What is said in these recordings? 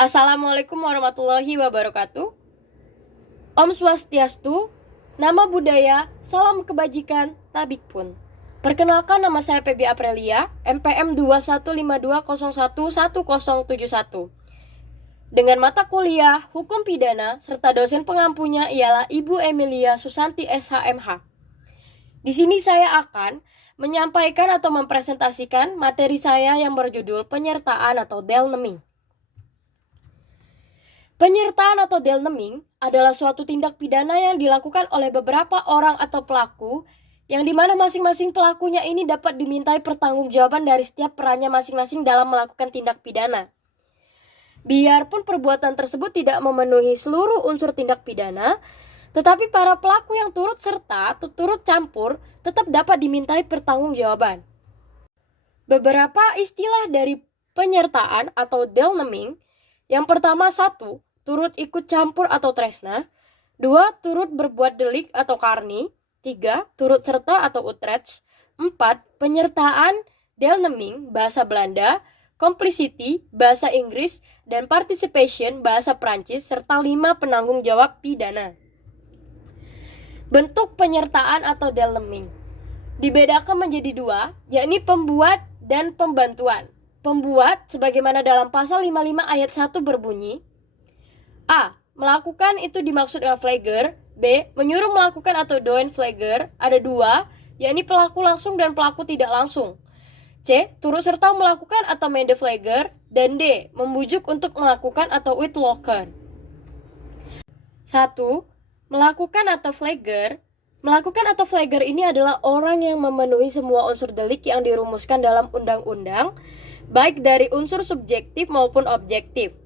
Assalamualaikum warahmatullahi wabarakatuh. Om Swastiastu, nama budaya, salam kebajikan, tabik pun. Perkenalkan, nama saya Febi Aprilia, MPM 2152011071. Dengan mata kuliah Hukum Pidana serta dosen pengampunya ialah Ibu Emilia Susanti SHMH. Di sini saya akan menyampaikan atau mempresentasikan materi saya yang berjudul penyertaan atau delnaming. Penyertaan atau delnaming adalah suatu tindak pidana yang dilakukan oleh beberapa orang atau pelaku yang dimana masing-masing pelakunya ini dapat dimintai pertanggungjawaban dari setiap perannya masing-masing dalam melakukan tindak pidana. Biarpun perbuatan tersebut tidak memenuhi seluruh unsur tindak pidana, tetapi para pelaku yang turut serta atau turut campur tetap dapat dimintai pertanggungjawaban. Beberapa istilah dari penyertaan atau delnaming, yang pertama 1. Turut ikut campur atau tresna. 2. Turut berbuat delik atau karni. 3. Turut serta atau utrecht. 4. Penyertaan, delnaming, bahasa Belanda, complicity, bahasa Inggris, dan participation, bahasa Prancis, serta 5. Penanggung jawab pidana. Bentuk penyertaan atau delnaming dibedakan menjadi 2, yakni pembuat dan pembantuan. Pembuat, sebagaimana dalam pasal 55 ayat 1 berbunyi, A. Melakukan itu dimaksud dengan flagger. B. Menyuruh melakukan atau doenflagger. Ada 2, yakni pelaku langsung dan pelaku tidak langsung. C. Turut serta melakukan atau medeflagger. Dan D. Membujuk untuk melakukan atau uitlokker. 1. Melakukan atau flagger. Melakukan atau flagger ini adalah orang yang memenuhi semua unsur delik yang dirumuskan dalam undang-undang, baik dari unsur subjektif maupun objektif.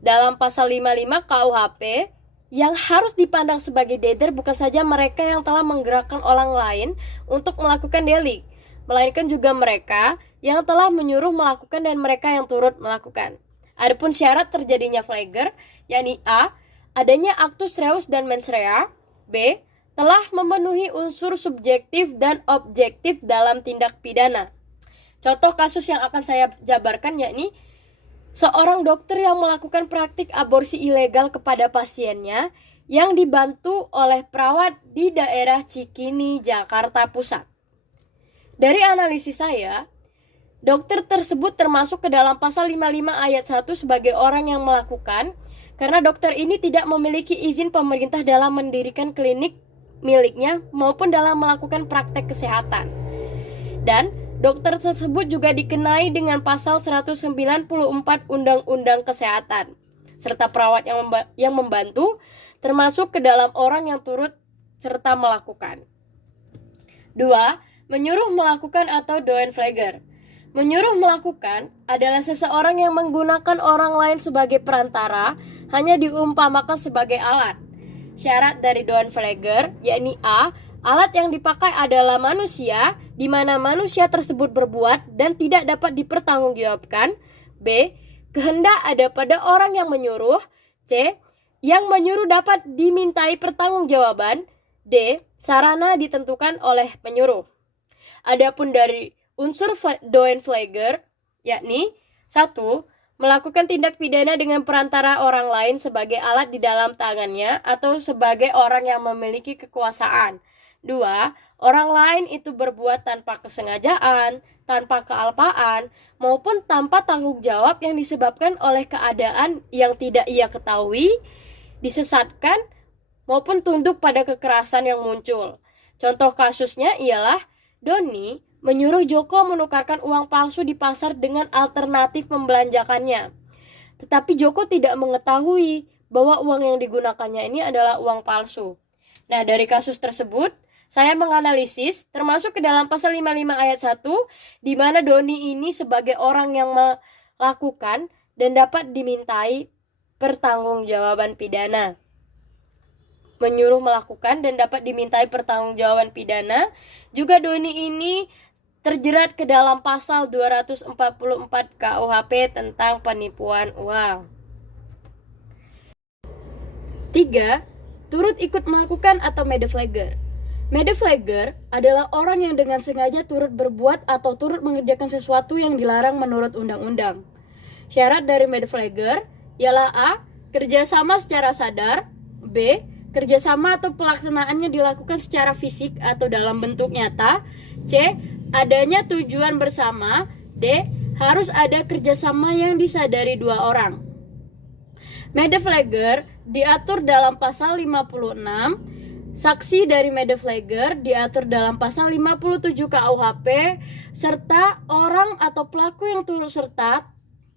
Dalam pasal 55 KUHP, yang harus dipandang sebagai dader bukan saja mereka yang telah menggerakkan orang lain untuk melakukan delik, melainkan juga mereka yang telah menyuruh melakukan dan mereka yang turut melakukan. Adapun syarat terjadinya flagger, yakni A. Adanya actus reus dan mens rea. B. Telah memenuhi unsur subjektif dan objektif dalam tindak pidana. Contoh kasus yang akan saya jabarkan yakni seorang dokter yang melakukan praktik aborsi ilegal kepada pasiennya yang dibantu oleh perawat di daerah Cikini, Jakarta Pusat. Dari analisis saya, dokter tersebut termasuk ke dalam pasal 55 ayat 1 sebagai orang yang melakukan, karena dokter ini tidak memiliki izin pemerintah dalam mendirikan klinik miliknya maupun dalam melakukan praktek kesehatan. Dan dokter tersebut juga dikenai dengan pasal 194 Undang-Undang Kesehatan, serta perawat yang membantu termasuk ke dalam orang yang turut serta melakukan. 2. Menyuruh melakukan atau doenflagger. Menyuruh melakukan adalah seseorang yang menggunakan orang lain sebagai perantara, hanya diumpamakan sebagai alat. Syarat dari doenflagger yakni A. Alat yang dipakai adalah manusia, di mana manusia tersebut berbuat dan tidak dapat dipertanggungjawabkan. B. Kehendak ada pada orang yang menyuruh. C. Yang menyuruh dapat dimintai pertanggungjawaban. D. Sarana ditentukan oleh penyuruh. Adapun dari unsur doenflagger, yakni 1. Melakukan tindak pidana dengan perantara orang lain sebagai alat di dalam tangannya atau sebagai orang yang memiliki kekuasaan. 2. Orang lain itu berbuat tanpa kesengajaan, tanpa kealpaan, maupun tanpa tanggung jawab yang disebabkan oleh keadaan yang tidak ia ketahui, disesatkan, maupun tunduk pada kekerasan yang muncul. Contoh kasusnya ialah Doni menyuruh Joko menukarkan uang palsu di pasar dengan alternatif membelanjakannya. Tetapi Joko tidak mengetahui bahwa uang yang digunakannya ini adalah uang palsu. Nah, dari kasus tersebut, saya menganalisis termasuk ke dalam pasal 55 ayat 1 di mana Doni ini sebagai orang yang melakukan dan dapat dimintai pertanggungjawaban pidana. Menyuruh melakukan dan dapat dimintai pertanggungjawaban pidana. Juga Doni ini terjerat ke dalam pasal 244 KUHP tentang penipuan uang. 3. Turut ikut melakukan atau medeflagger. Medeflagger adalah orang yang dengan sengaja turut berbuat atau turut mengerjakan sesuatu yang dilarang menurut undang-undang. Syarat dari medeflagger ialah A. Kerjasama secara sadar, B. Kerjasama atau pelaksanaannya dilakukan secara fisik atau dalam bentuk nyata, C. Adanya tujuan bersama, D. Harus ada kerjasama yang disadari dua orang. Medeflegger diatur dalam pasal 56, saksi dari medeflegger diatur dalam pasal 57 KUHP, serta orang atau pelaku yang turut serta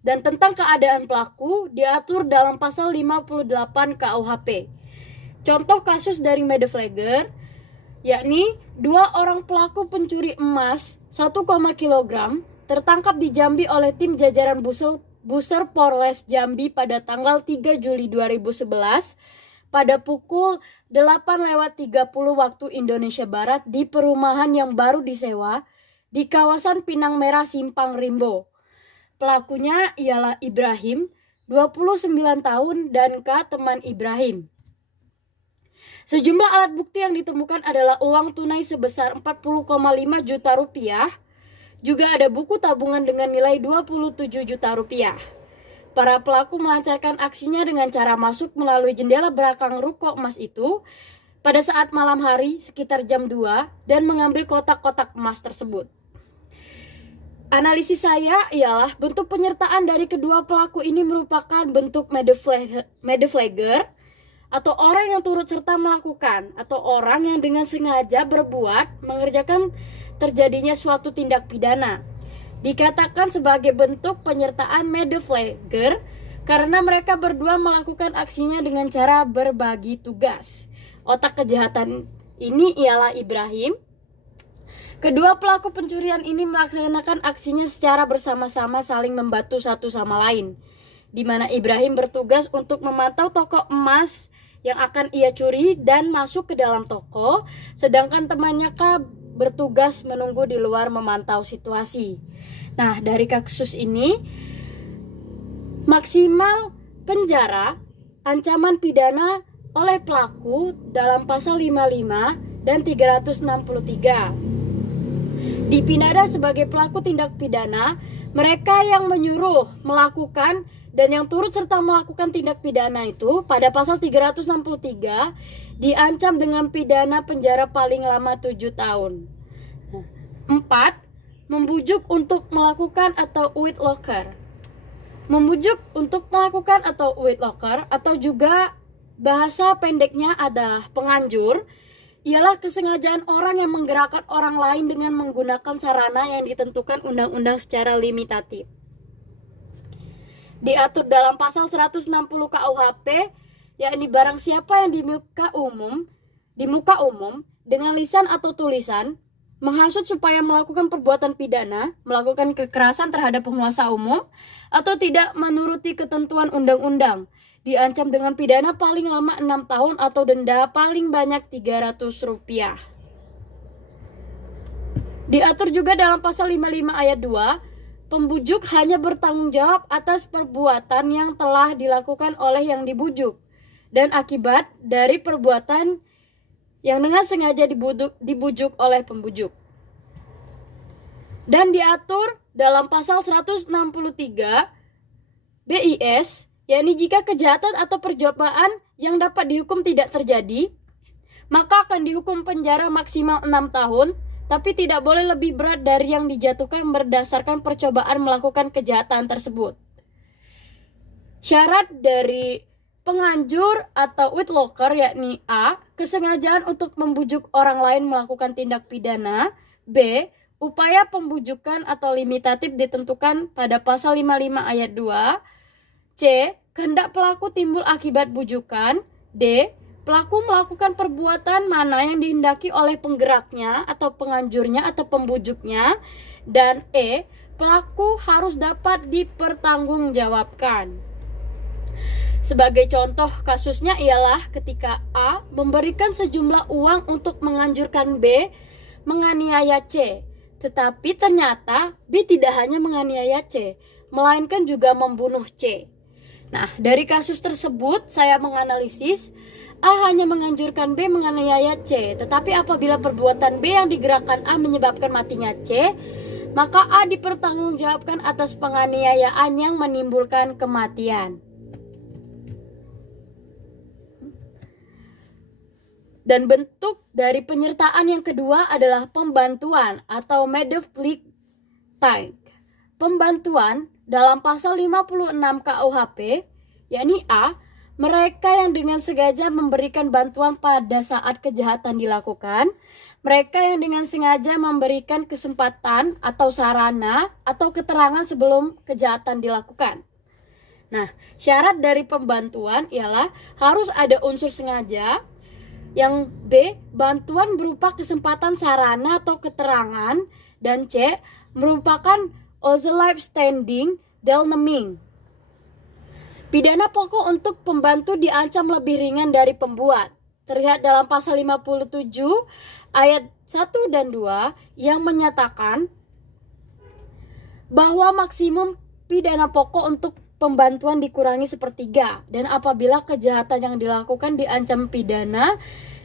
dan tentang keadaan pelaku diatur dalam pasal 58 KUHP. Contoh kasus dari medeflegger yakni 2 orang pelaku pencuri emas 1, kg tertangkap di Jambi oleh tim jajaran Buser Polres Jambi pada tanggal 3 Juli 2011 pada pukul 8.30 waktu Indonesia Barat di perumahan yang baru disewa di kawasan Pinang Merah Simpang Rimbo. Pelakunya ialah Ibrahim, 29 tahun, dan K teman Ibrahim. Sejumlah alat bukti yang ditemukan adalah uang tunai sebesar 40,5 juta rupiah. Juga ada buku tabungan dengan nilai 27 juta rupiah. Para pelaku melancarkan aksinya dengan cara masuk melalui jendela belakang ruko emas itu pada saat malam hari sekitar jam 2 dan mengambil kotak-kotak emas tersebut. Analisis saya ialah bentuk penyertaan dari kedua pelaku ini merupakan bentuk medeflegger atau orang yang turut serta melakukan atau orang yang dengan sengaja berbuat mengerjakan terjadinya suatu tindak pidana. Dikatakan sebagai bentuk penyertaan medeflegger karena mereka berdua melakukan aksinya dengan cara berbagi tugas. Otak kejahatan ini ialah Ibrahim. Kedua pelaku pencurian ini melaksanakan aksinya secara bersama-sama saling membantu satu sama lain, di mana Ibrahim bertugas untuk memantau toko emas yang akan ia curi dan masuk ke dalam toko, sedangkan temannya K bertugas menunggu di luar memantau situasi. Nah, dari kasus ini maksimal penjara ancaman pidana oleh pelaku dalam pasal 55 dan 363. Dipidana sebagai pelaku tindak pidana mereka yang menyuruh, melakukan, dan yang turut serta melakukan tindak pidana itu pada pasal 363 diancam dengan pidana penjara paling lama 7 tahun. 4. Membujuk untuk melakukan atau whitlocker. Membujuk untuk melakukan atau whitlocker atau juga bahasa pendeknya adalah penganjur ialah kesengajaan orang yang menggerakkan orang lain dengan menggunakan sarana yang ditentukan undang-undang secara limitatif. Diatur dalam pasal 160 KUHP, yakni barang siapa yang di muka umum dengan lisan atau tulisan menghasut supaya melakukan perbuatan pidana, melakukan kekerasan terhadap penguasa umum atau tidak menuruti ketentuan undang-undang, diancam dengan pidana paling lama 6 tahun atau denda paling banyak Rp300. Diatur juga dalam pasal 55 ayat 2, pembujuk hanya bertanggung jawab atas perbuatan yang telah dilakukan oleh yang dibujuk dan akibat dari perbuatan yang dengan sengaja dibujuk oleh pembujuk. Dan diatur dalam pasal 163 BIS, yakni jika kejahatan atau percobaan yang dapat dihukum tidak terjadi, maka akan dihukum penjara maksimal 6 tahun, tapi tidak boleh lebih berat dari yang dijatuhkan berdasarkan percobaan melakukan kejahatan tersebut. Syarat dari penganjur atau whitlocker yakni A. Kesengajaan untuk membujuk orang lain melakukan tindak pidana. B. Upaya pembujukan atau limitatif ditentukan pada pasal 55 ayat 2. C. Kehendak pelaku timbul akibat bujukan. D. Pelaku melakukan perbuatan mana yang dihendaki oleh penggeraknya atau penganjurnya atau pembujuknya. Dan E. Pelaku harus dapat dipertanggungjawabkan. Sebagai contoh kasusnya ialah ketika A memberikan sejumlah uang untuk menganjurkan B menganiaya C, tetapi ternyata B tidak hanya menganiaya C, melainkan juga membunuh C. Nah, dari kasus tersebut saya menganalisis A hanya menganjurkan B menganiaya C, tetapi apabila perbuatan B yang digerakkan A menyebabkan matinya C, maka A dipertanggungjawabkan atas penganiayaan yang menimbulkan kematian. Dan bentuk dari penyertaan yang kedua adalah pembantuan atau medeplichtigheid. Pembantuan dalam pasal 56 KUHP, yakni A, mereka yang dengan sengaja memberikan bantuan pada saat kejahatan dilakukan, mereka yang dengan sengaja memberikan kesempatan atau sarana atau keterangan sebelum kejahatan dilakukan. Nah, syarat dari pembantuan ialah harus ada unsur sengaja. Yang B, bantuan berupa kesempatan sarana atau keterangan. Dan C, merupakan Oselifestanding Delneming. Pidana pokok untuk pembantu diancam lebih ringan dari pembuat. Terlihat dalam pasal 57 ayat 1 dan 2 yang menyatakan bahwa maksimum pidana pokok untuk pembantuan dikurangi sepertiga, dan apabila kejahatan yang dilakukan diancam pidana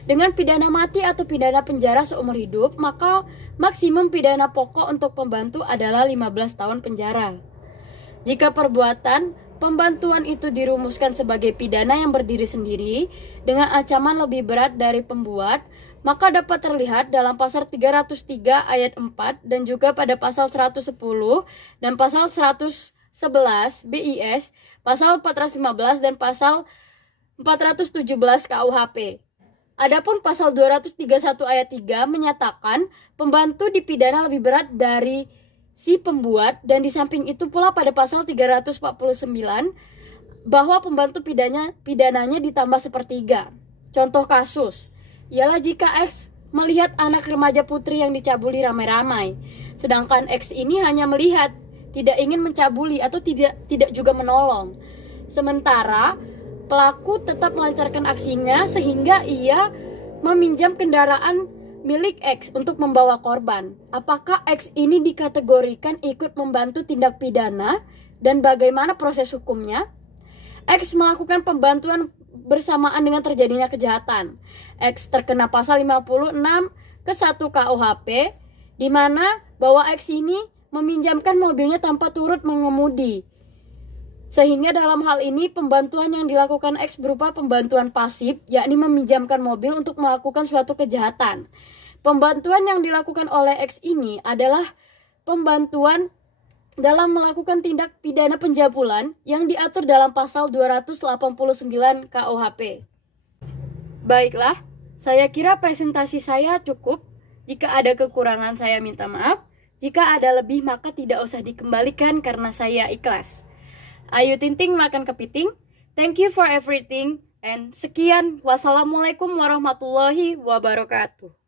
dengan pidana mati atau pidana penjara seumur hidup, maka maksimum pidana pokok untuk pembantu adalah 15 tahun penjara. Jika perbuatan pembantuan itu dirumuskan sebagai pidana yang berdiri sendiri dengan ancaman lebih berat dari pembuat, maka dapat terlihat dalam pasal 303 ayat 4 dan juga pada pasal 110 dan pasal 111 BIS, pasal 415 dan pasal 417 KUHP. Adapun pasal 231 ayat 3 menyatakan pembantu dipidana lebih berat dari si pembuat, dan di samping itu pula pada pasal 349 bahwa pembantu pidananya ditambah sepertiga. Contoh kasus ialah jika X melihat anak remaja putri yang dicabuli ramai-ramai, sedangkan X ini hanya melihat, tidak ingin mencabuli atau tidak juga menolong. Sementara pelaku tetap melancarkan aksinya sehingga ia meminjam kendaraan milik X untuk membawa korban. Apakah X ini dikategorikan ikut membantu tindak pidana dan bagaimana proses hukumnya? X melakukan pembantuan bersamaan dengan terjadinya kejahatan. X terkena pasal 56 ke 1 KUHP, di mana bahwa X ini meminjamkan mobilnya tanpa turut mengemudi. Sehingga dalam hal ini pembantuan yang dilakukan X berupa pembantuan pasif, yakni meminjamkan mobil untuk melakukan suatu kejahatan. Pembantuan yang dilakukan oleh X ini adalah pembantuan dalam melakukan tindak pidana pencabulan yang diatur dalam pasal 289 KUHP. Baiklah, saya kira presentasi saya cukup. Jika ada kekurangan saya minta maaf. Jika ada lebih maka tidak usah dikembalikan karena saya ikhlas. Ayu Tinting makan kepiting. Thank you for everything. And sekian. Wassalamualaikum warahmatullahi wabarakatuh.